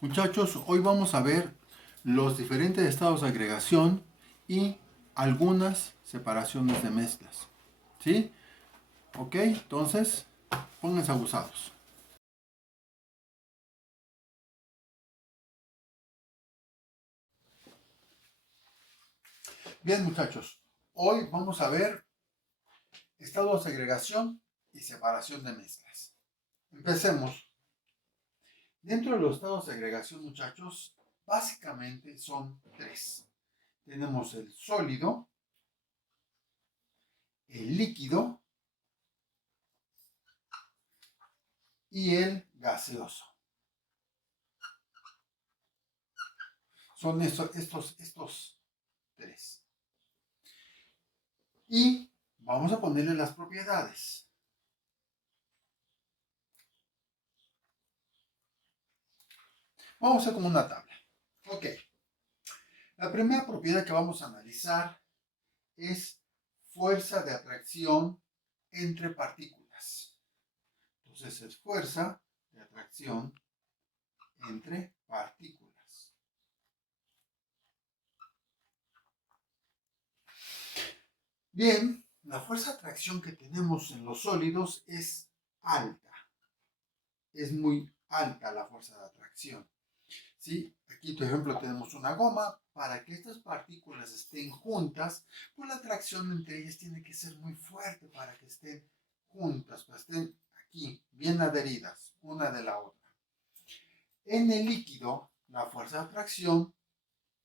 Muchachos, hoy vamos a ver los diferentes estados de agregación y algunas separaciones de mezclas. ¿Sí? Ok, entonces pónganse abusados. Bien, muchachos, hoy vamos a ver estados de agregación y separación de mezclas. Empecemos. Dentro de los estados de agregación, muchachos, básicamente son tres. Tenemos el sólido, el líquido y el gaseoso. Son estos tres. Y vamos a ponerle las propiedades. Vamos a hacer como una tabla. Ok. La primera propiedad que vamos a analizar es fuerza de atracción entre partículas. Entonces es fuerza de atracción entre partículas. Bien, la fuerza de atracción que tenemos en los sólidos es alta. Es muy alta la fuerza de atracción. ¿Sí? Aquí, por ejemplo, tenemos una goma. Para que estas partículas estén juntas, pues la atracción entre ellas tiene que ser muy fuerte para que estén juntas, para que estén aquí, bien adheridas, una de la otra. En el líquido, la fuerza de atracción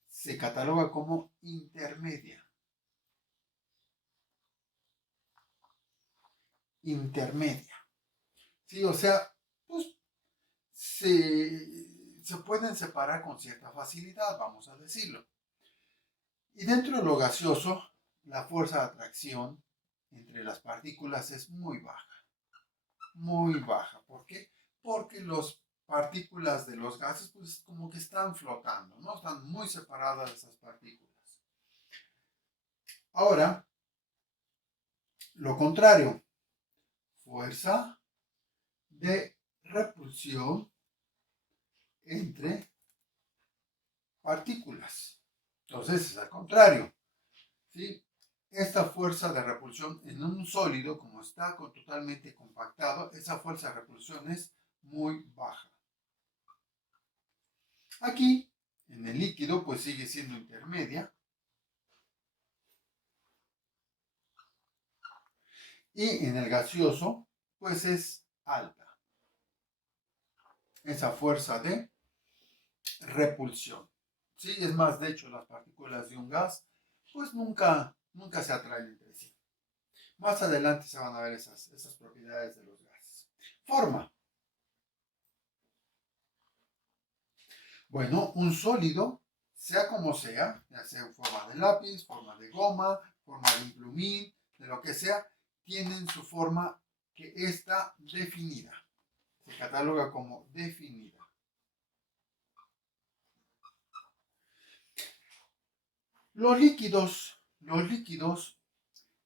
se cataloga como intermedia. Intermedia. ¿Sí? O sea, pues se pueden separar con cierta facilidad, vamos a decirlo. Y dentro de lo gaseoso, la fuerza de atracción entre las partículas es muy baja. Muy baja. ¿Por qué? Porque las partículas de los gases pues como que están flotando, ¿no? Están muy separadas de esas partículas. Ahora, lo contrario. Fuerza de repulsión entre partículas. Entonces es al contrario. ¿Sí? Esta fuerza de repulsión en un sólido, como está totalmente compactado, esa fuerza de repulsión es muy baja. Aquí, en el líquido, pues sigue siendo intermedia. Y en el gaseoso, pues es alta. Esa fuerza de repulsión. ¿Sí? Es más, de hecho, las partículas de un gas, pues nunca se atraen entre sí. Más adelante se van a ver esas propiedades de los gases. Forma. Bueno, un sólido, sea como sea, ya sea en forma de lápiz, forma de goma, forma de un plumín, de lo que sea, tienen su forma que está definida. Se cataloga como definida. Los líquidos,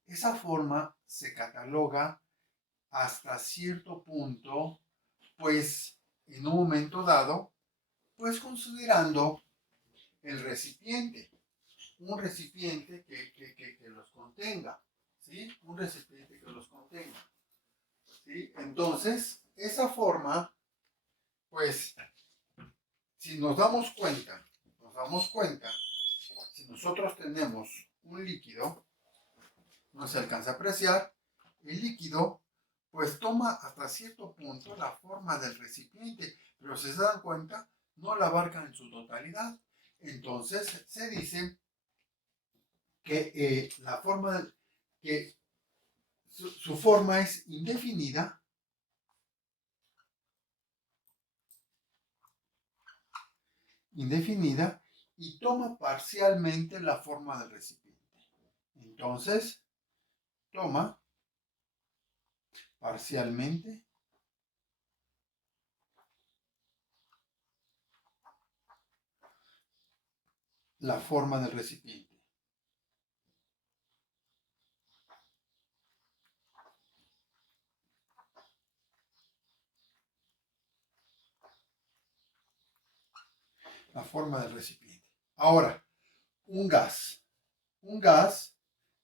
esa forma se cataloga hasta cierto punto, pues en un momento dado, pues considerando el recipiente, un recipiente que los contenga, ¿sí? Un recipiente que los contenga, ¿sí? Entonces, esa forma, pues, si nos damos cuenta, si nosotros tenemos un líquido, no se alcanza a apreciar, el líquido, pues toma hasta cierto punto la forma del recipiente, pero si se dan cuenta, no la abarcan en su totalidad. Entonces, se dice que la forma que su forma es indefinida, indefinida y toma parcialmente la forma del recipiente. Entonces, toma parcialmente la forma del recipiente. la forma del recipiente. Ahora, un gas. Un gas,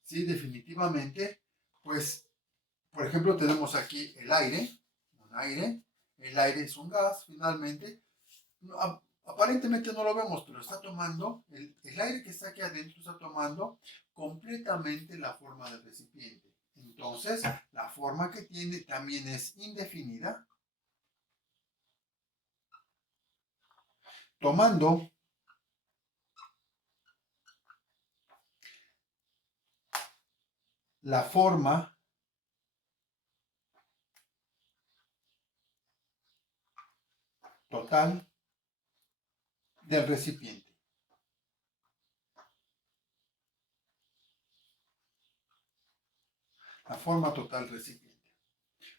sí, definitivamente, pues, por ejemplo, tenemos aquí el aire, un aire. El aire es un gas, finalmente. Aparentemente no lo vemos, pero está tomando, el aire que está aquí adentro está tomando completamente la forma del recipiente. Entonces, la forma que tiene también es indefinida, tomando la forma total del recipiente. La forma total del recipiente.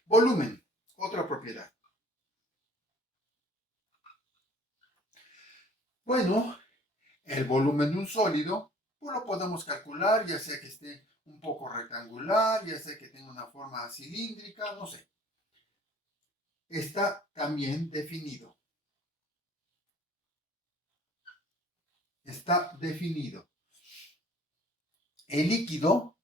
Volumen, otra propiedad. Bueno, el volumen de un sólido, pues lo podemos calcular, ya sea que esté un poco rectangular, ya sea que tenga una forma cilíndrica, no sé. Está también definido. Está definido. El líquido,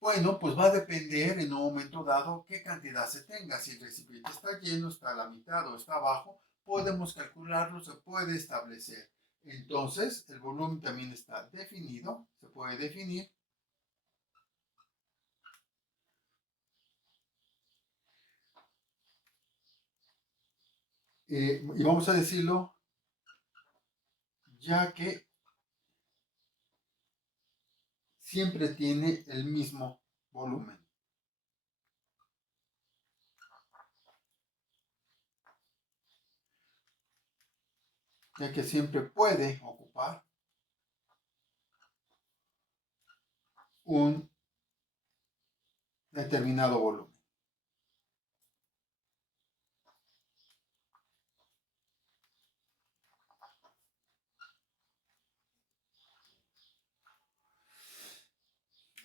bueno, pues va a depender en un momento dado qué cantidad se tenga. Si el recipiente está lleno, está a la mitad o está abajo, podemos calcularlo, se puede establecer. Entonces, el volumen también está definido, se puede definir. Y vamos a decirlo, ya que siempre tiene el mismo volumen. Ya que siempre puede ocupar un determinado volumen.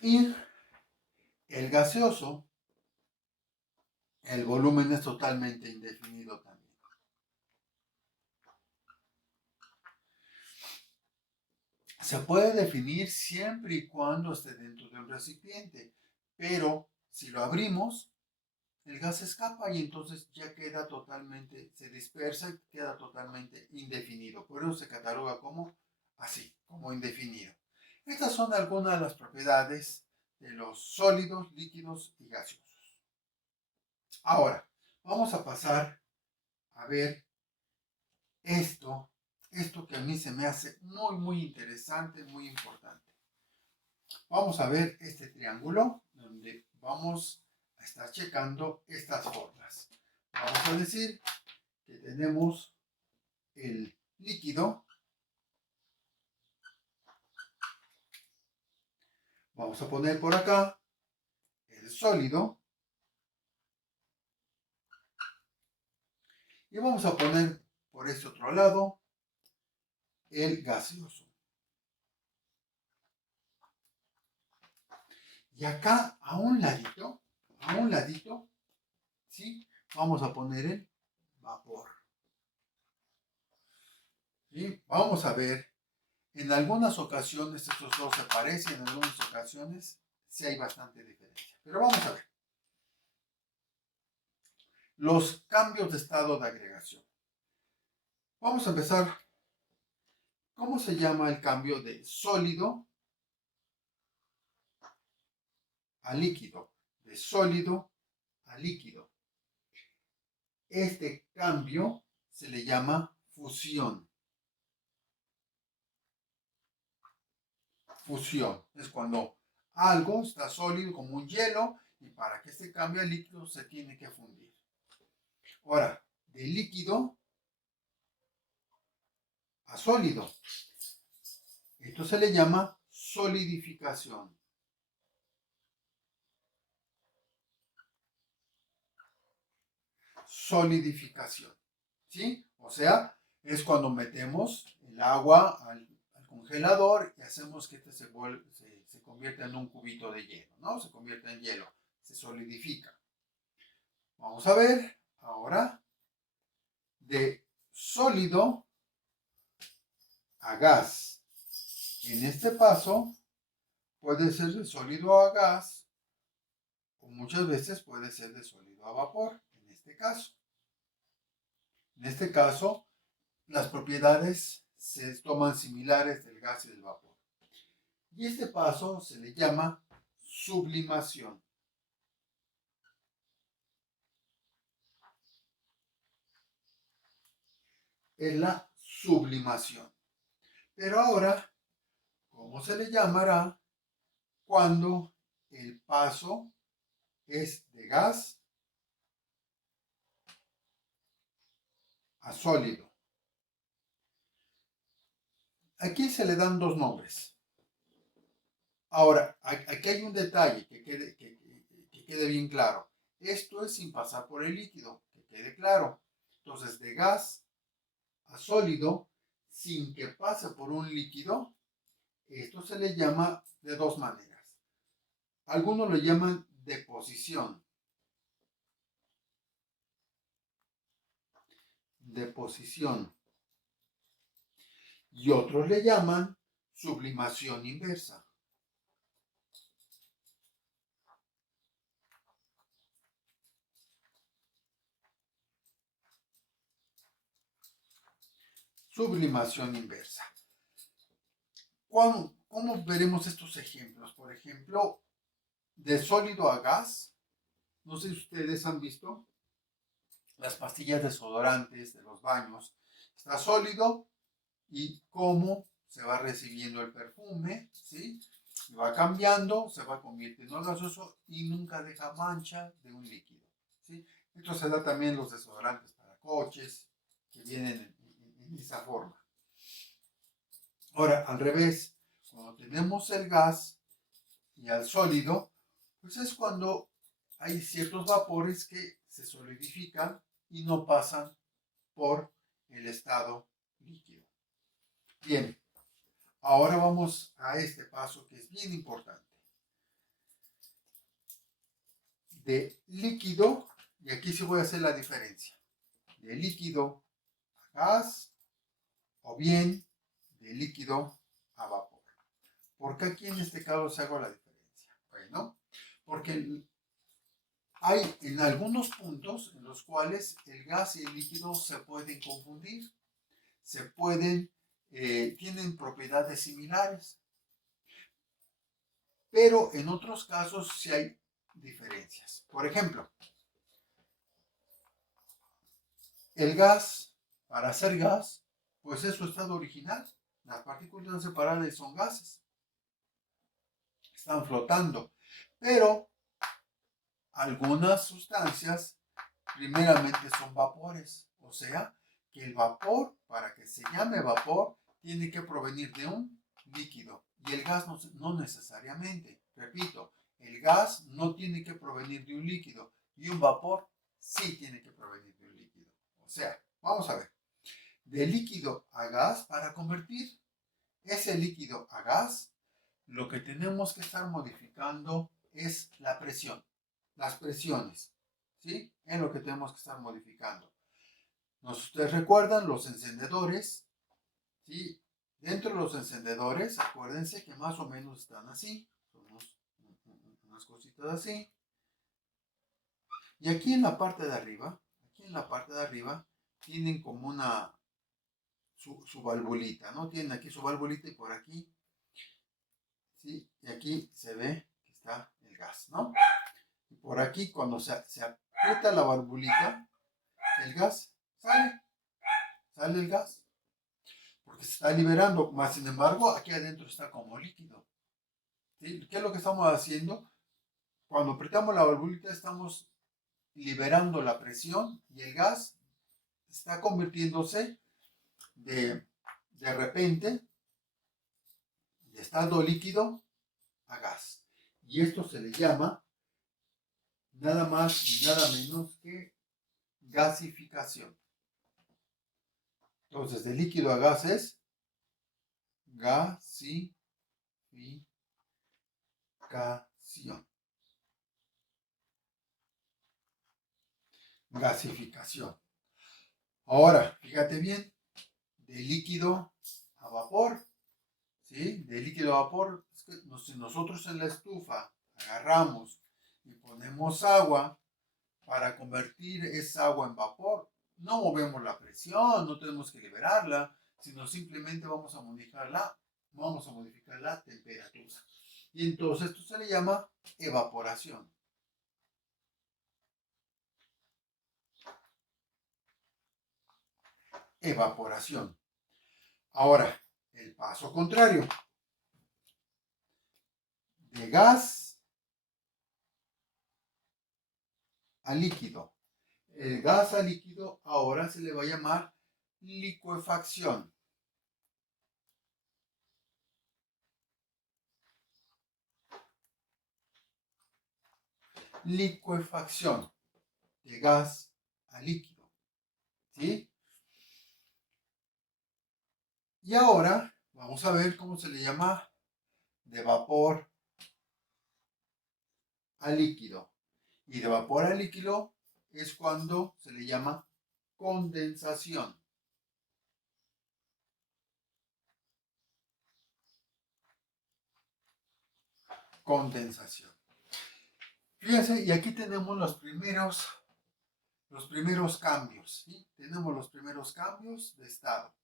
Y el gaseoso, el volumen es totalmente indefinido también. Se puede definir siempre y cuando esté dentro de un recipiente, pero si lo abrimos, el gas escapa y entonces ya queda totalmente, se dispersa y queda totalmente indefinido. Por eso se cataloga como así, como indefinido. Estas son algunas de las propiedades de los sólidos, líquidos y gaseosos. Ahora, vamos a pasar a ver esto que a mí se me hace muy interesante, muy importante. Vamos a ver este triángulo donde vamos a estar checando estas formas. Vamos a decir que tenemos el líquido. Vamos a poner por acá el sólido. Y vamos a poner por este otro lado el gaseoso. Y acá a un ladito, ¿sí? Vamos a poner el vapor. ¿Sí? Vamos a ver, en algunas ocasiones estos dos se parecen, en algunas ocasiones sí hay bastante diferencia. Pero vamos a ver. Los cambios de estado de agregación. Vamos a empezar. ¿Cómo se llama el cambio de sólido a líquido? De sólido a líquido. Este cambio se le llama fusión. Fusión es cuando algo está sólido como un hielo y para que este cambie a líquido se tiene que fundir. Ahora, de líquido a sólido. Esto se le llama solidificación. Solidificación. ¿Sí? O sea, es cuando metemos el agua al congelador y hacemos que este se convierta en un cubito de hielo, ¿no? Se convierte en hielo, se solidifica. Vamos a ver ahora de sólido a gas. En este paso puede ser de sólido a gas o muchas veces puede ser de sólido a vapor, en este caso. En este caso, las propiedades se toman similares del gas y del vapor. Y este paso se le llama sublimación. Es la sublimación. Pero ahora, ¿cómo se le llamará cuando el paso es de gas a sólido? Aquí se le dan dos nombres. Ahora, aquí hay un detalle que quede bien claro. Esto es sin pasar por el líquido, que quede claro. Entonces, de gas a sólido, sin que pase por un líquido, esto se le llama de dos maneras. Algunos lo llaman deposición. Deposición. Y otros le llaman sublimación inversa. Sublimación inversa. ¿Cómo veremos estos ejemplos? Por ejemplo, de sólido a gas. No sé si ustedes han visto las pastillas desodorantes de los baños. Está sólido y cómo se va recibiendo el perfume, ¿sí? Y va cambiando, se va convirtiendo en gaseoso y nunca deja mancha de un líquido, ¿sí? Esto se da también en los desodorantes para coches que vienen en esa forma. Ahora, al revés, cuando tenemos el gas y al sólido, pues es cuando hay ciertos vapores que se solidifican y no pasan por el estado líquido. Bien, ahora vamos a este paso que es bien importante. De líquido, y aquí sí voy a hacer la diferencia, de líquido a gas o bien de líquido a vapor. ¿Por qué aquí en este caso se hago la diferencia? Bueno, porque hay en algunos puntos en los cuales el gas y el líquido se pueden confundir, tienen propiedades similares, pero en otros casos sí hay diferencias. Por ejemplo, el gas, para ser gas, pues es su estado original. Las partículas están separadas y son gases. Están flotando. Pero algunas sustancias primeramente son vapores. O sea, que el vapor, para que se llame vapor, tiene que provenir de un líquido. Y el gas no necesariamente. Repito, el gas no tiene que provenir de un líquido. Y un vapor sí tiene que provenir de un líquido. O sea, vamos a ver. De líquido a gas, para convertir ese líquido a gas, lo que tenemos que estar modificando es la presión. Las presiones. ¿Sí? Es lo que tenemos que estar modificando. Ustedes recuerdan los encendedores, ¿sí? Dentro de los encendedores, acuérdense que más o menos están así, son unas cositas así. Y aquí en la parte de arriba, tienen como su valvulita, ¿no? Tienen aquí su valvulita y por aquí, ¿sí? Y aquí se ve que está el gas, ¿no? Y por aquí, cuando se aprieta la valvulita, el gas sale el gas, porque se está liberando, más sin embargo, aquí adentro está como líquido. ¿Sí? ¿Qué es lo que estamos haciendo? Cuando apretamos la valvulita estamos liberando la presión y el gas está convirtiéndose de repente de estado líquido a gas. Y esto se le llama nada más y nada menos que gasificación. Entonces, de líquido a gas es gasificación. Gasificación. Ahora, fíjate bien, de líquido a a vapor, ¿sí? De líquido a vapor. Es que si nosotros en la estufa agarramos y ponemos agua para convertir esa agua en vapor, no movemos la presión, no tenemos que liberarla, sino simplemente vamos a modificar la temperatura. Y entonces esto se le llama evaporación. Evaporación. Ahora, el paso contrario. De gas a líquido. El gas a líquido ahora se le va a llamar licuefacción. Licuefacción. De gas a líquido. ¿Sí? Y ahora vamos a ver cómo se le llama de vapor a líquido. Y de vapor a líquido es cuando se le llama condensación. Condensación. Fíjense, y aquí tenemos los primeros cambios. ¿Sí? Tenemos los primeros cambios de estado.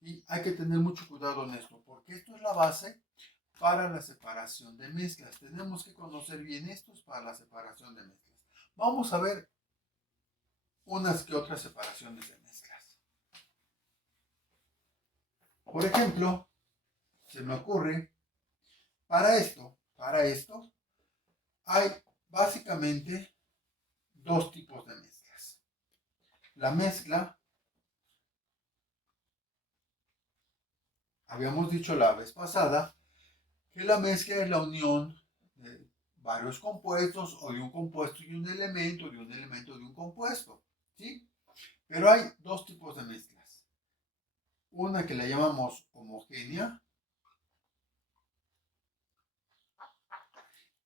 Y hay que tener mucho cuidado en esto, porque esto es la base para la separación de mezclas. Tenemos que conocer bien estos para la separación de mezclas. Vamos a ver unas que otras separaciones de mezclas. Por ejemplo, se me ocurre, para esto, hay básicamente dos tipos de mezclas. La mezcla, habíamos dicho la vez pasada, que la mezcla es la unión de varios compuestos o de un compuesto y un elemento, de un elemento de un compuesto, ¿sí? Pero hay dos tipos de mezclas. Una que la llamamos homogénea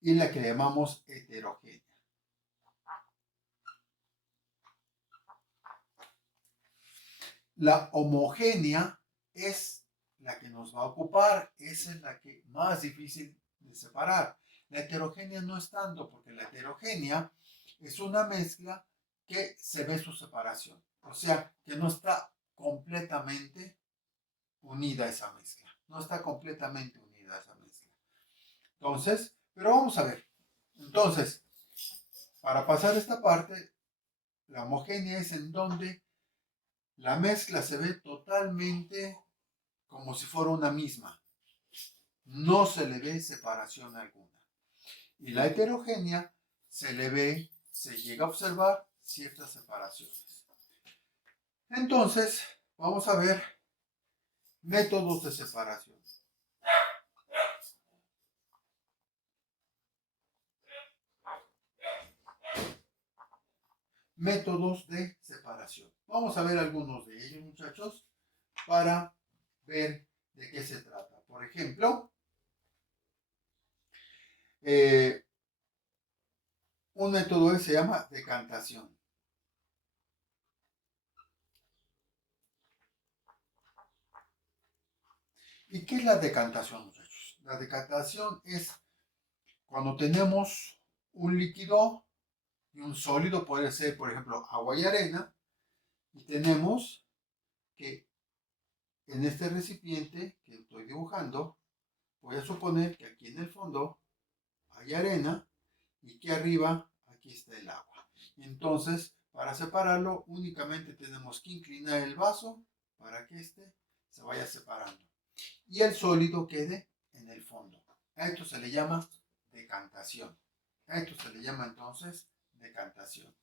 y la que le llamamos heterogénea. La homogénea es la que nos va a ocupar, esa es la que más difícil de separar. La heterogénea no es tanto, porque la heterogénea es una mezcla que se ve su separación, o sea, que no está completamente unida esa mezcla, no está completamente unida esa mezcla. Entonces, pero vamos a ver. Entonces, para pasar esta parte, la homogénea es en donde la mezcla se ve totalmente como si fuera una misma. No se le ve separación alguna. Y la heterogénea se le ve, se llega a observar ciertas separaciones. Entonces, vamos a ver métodos de separación. Métodos de separación. Vamos a ver algunos de ellos, muchachos, para ver de qué se trata. Por ejemplo, un método se llama decantación. ¿Y qué es la decantación, muchachos? La decantación es cuando tenemos un líquido y un sólido, puede ser, por ejemplo, agua y arena, y tenemos que en este recipiente que estoy dibujando, voy a suponer que aquí en el fondo hay arena y que arriba aquí está el agua. Entonces, para separarlo, únicamente tenemos que inclinar el vaso para que este se vaya separando y el sólido quede en el fondo. A esto se le llama decantación. A esto se le llama entonces decantación.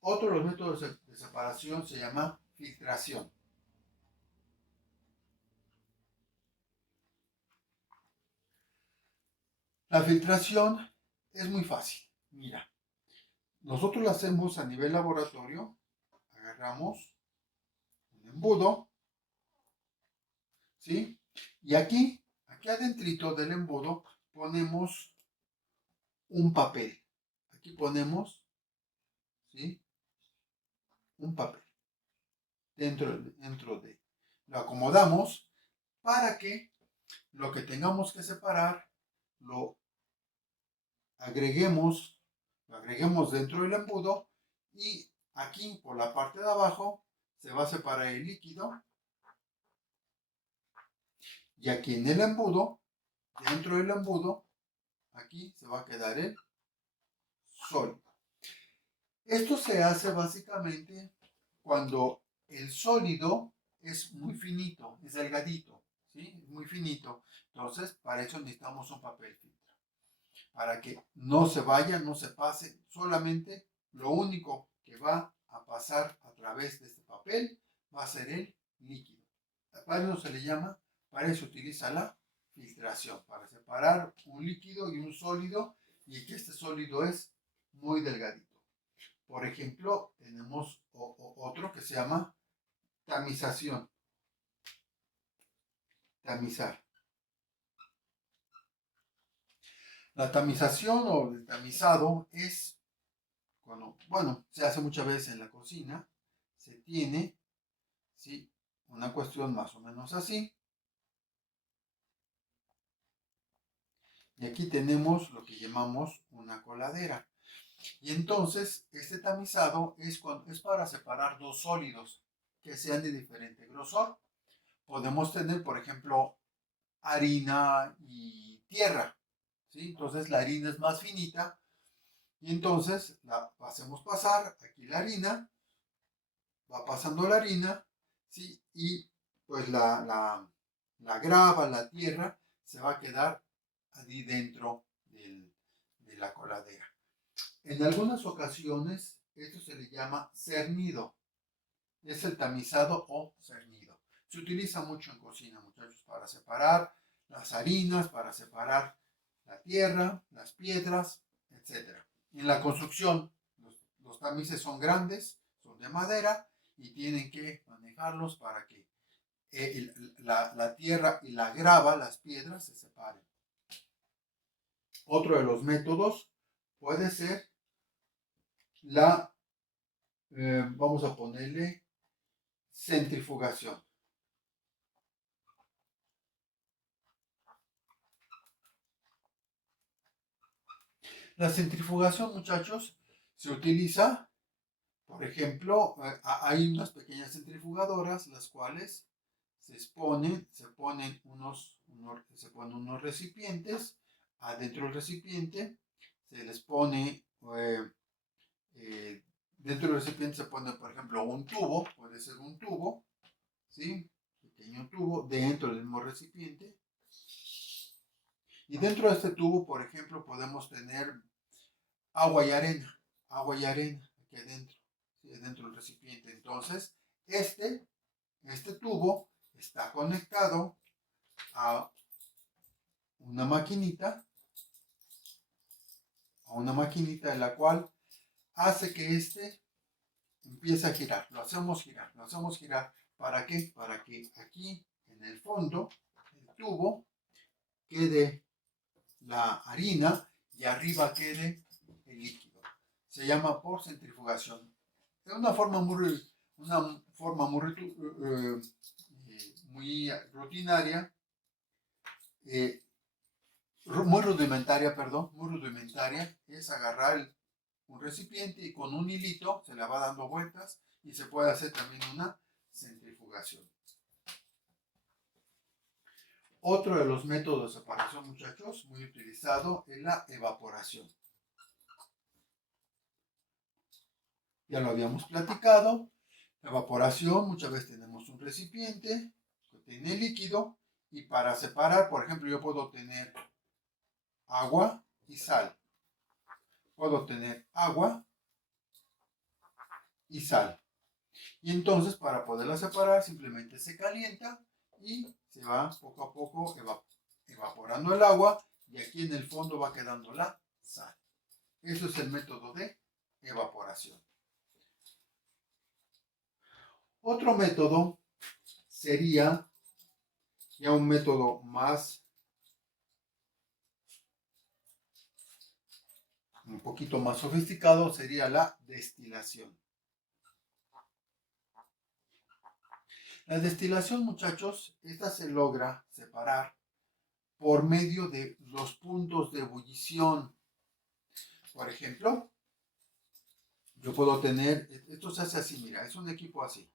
Otro de los métodos de separación se llama filtración. La filtración es muy fácil. Mira, nosotros lo hacemos a nivel laboratorio. Agarramos un embudo, ¿sí? Y aquí adentrito del embudo, ponemos un papel. Aquí ponemos, ¿sí? Un papel dentro de. lo acomodamos para que lo que tengamos que separar lo agreguemos, dentro del embudo y aquí por la parte de abajo se va a separar el líquido y aquí en el embudo, dentro del embudo, aquí se va a quedar el sólido. Esto se hace básicamente cuando el sólido es muy finito, es delgadito, ¿sí? Es muy finito. Entonces, para eso necesitamos un papel filtro. Para que no se vaya, no se pase, solamente lo único que va a pasar a través de este papel va a ser el líquido. Para eso se le llama, para eso se utiliza la filtración, para separar un líquido y un sólido, y que este sólido es muy delgadito. Por ejemplo, tenemos otro que se llama tamización. Tamizar. La tamización o el tamizado es cuando, bueno, se hace muchas veces en la cocina, se tiene, ¿sí? Una cuestión más o menos así. Y aquí tenemos lo que llamamos una coladera. Y entonces, este tamizado es para separar dos sólidos que sean de diferente grosor. Podemos tener, por ejemplo, harina y tierra, ¿sí? Entonces la harina es más finita y entonces la hacemos pasar aquí la harina, va pasando la harina, ¿sí? Y pues la grava, la tierra, se va a quedar ahí dentro de la coladera. En algunas ocasiones esto se le llama cernido, es el tamizado o cernido. Se utiliza mucho en cocina, muchachos, para separar las harinas, para separar la tierra, las piedras, etc. En la construcción, los tamices son grandes, son de madera y tienen que manejarlos para que la tierra y la grava, las piedras, se separen. Otro de los métodos puede ser vamos a ponerle centrifugación. La centrifugación, muchachos, se utiliza, por ejemplo, hay unas pequeñas centrifugadoras, las cuales se ponen unos recipientes, adentro del recipiente se les pone, dentro del recipiente se pone, por ejemplo, un tubo, puede ser un tubo, ¿sí? Pequeño tubo, dentro del mismo recipiente. Y dentro de este tubo, por ejemplo, podemos tener agua y arena, aquí adentro, ¿sí? Dentro del recipiente. Entonces, este tubo está conectado a una maquinita, de la cual hace que empiece a girar. Lo hacemos girar. ¿Para qué? Para que aquí en el fondo del tubo quede la harina y arriba quede el líquido. Se llama por centrifugación. Es una forma muy rutinaria, muy rudimentaria, es agarrar un recipiente y con un hilito se le va dando vueltas y se puede hacer también una centrifugación. Otro de los métodos de separación, muchachos, muy utilizado es la evaporación. Ya lo habíamos platicado. Evaporación, muchas veces tenemos un recipiente que tiene líquido y para separar, por ejemplo, yo puedo tener agua y sal. Puedo tener agua y sal. Y entonces para poderla separar simplemente se calienta y se va poco a poco evaporando el agua y aquí en el fondo va quedando la sal. Eso es el método de evaporación. Otro método sería ya un método un poquito más sofisticado, sería la destilación. La destilación, muchachos, esta se logra separar por medio de los puntos de ebullición. Por ejemplo, yo puedo tener, esto se hace así, mira, es un equipo así.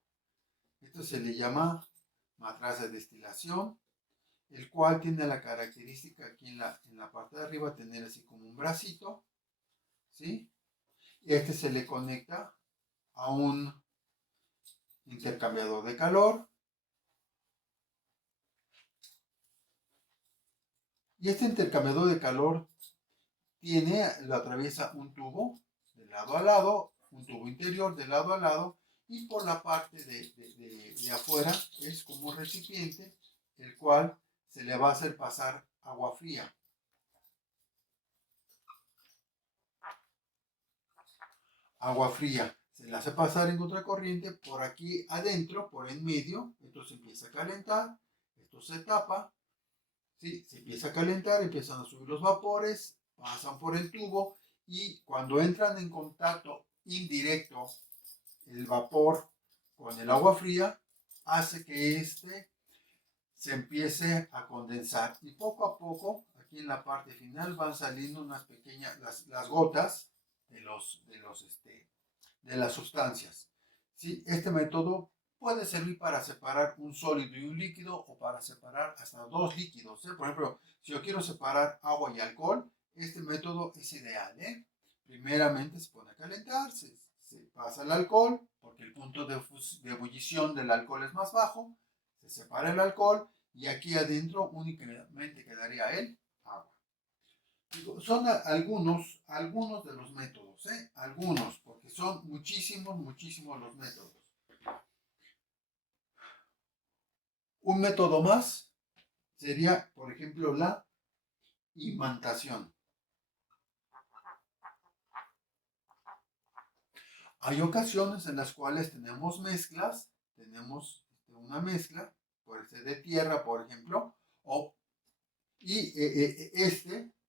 Esto se le llama matraz de destilación, el cual tiene la característica aquí en la parte de arriba tener así como un bracito, ¿sí? Y este se le conecta a un intercambiador de calor. Y este intercambiador de calor lo atraviesa un tubo de lado a lado, un tubo interior de lado a lado, y por la parte de afuera es como un recipiente, el cual se le va a hacer pasar agua fría. Agua fría se le hace pasar en contracorriente por aquí adentro, por en medio, esto se empieza a calentar, esto se tapa, ¿sí? Se empieza a calentar, empiezan a subir los vapores, pasan por el tubo y cuando entran en contacto indirecto el vapor con el agua fría, hace que este se empiece a condensar y poco a poco, aquí en la parte final van saliendo unas pequeñas, las gotas de las sustancias. ¿Sí? Este método puede servir para separar un sólido y un líquido o para separar hasta dos líquidos. Por ejemplo, si yo quiero separar agua y alcohol, este método es ideal. Primeramente se pone a calentar, se pasa el alcohol, porque el punto de ebullición del alcohol es más bajo, se separa el alcohol y aquí adentro únicamente quedaría el agua. Son algunos de los métodos, algunos, porque son muchísimos los métodos. Un método más sería, por ejemplo, la imantación. Hay ocasiones en las cuales tenemos mezclas, tenemos una mezcla, puede ser de tierra, por ejemplo, y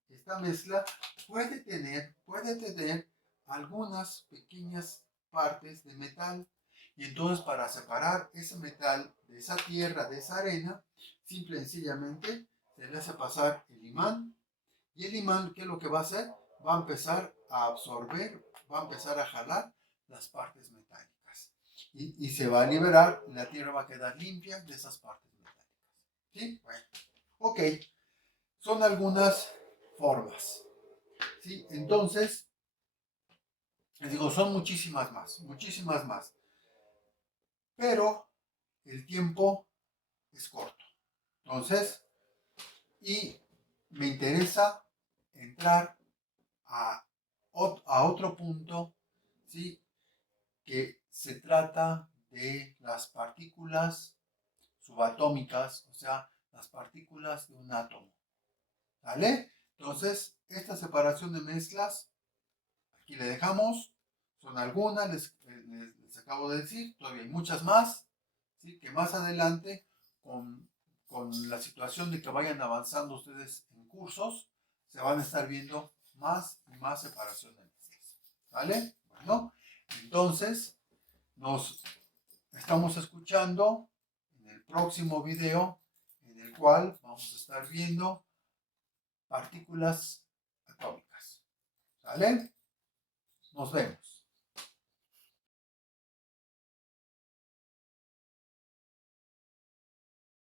esta mezcla puede tener algunas pequeñas partes de metal. Y entonces para separar ese metal de esa tierra, de esa arena, simple y sencillamente se le hace pasar el imán. Y el imán, ¿qué es lo que va a hacer? Va a empezar a absorber, va a empezar a jalar las partes metálicas. Y se va a liberar, la tierra va a quedar limpia de esas partes metálicas. ¿Sí? Bueno, ok. Son algunas formas. ¿Sí? Entonces, les digo, son muchísimas más. Pero el tiempo es corto. Entonces, y me interesa entrar a otro punto, ¿sí? Que se trata de las partículas subatómicas, o sea, las partículas de un átomo. ¿Vale? Entonces, esta separación de mezclas, aquí le dejamos, son algunas, les acabo de decir, todavía hay muchas más, ¿sí? Que más adelante, con la situación de que vayan avanzando ustedes en cursos, se van a estar viendo más y más separación de mezclas. ¿Vale? Bueno, entonces, nos estamos escuchando en el próximo video, en el cual vamos a estar viendo partículas atómicas. ¿Sale? Nos vemos.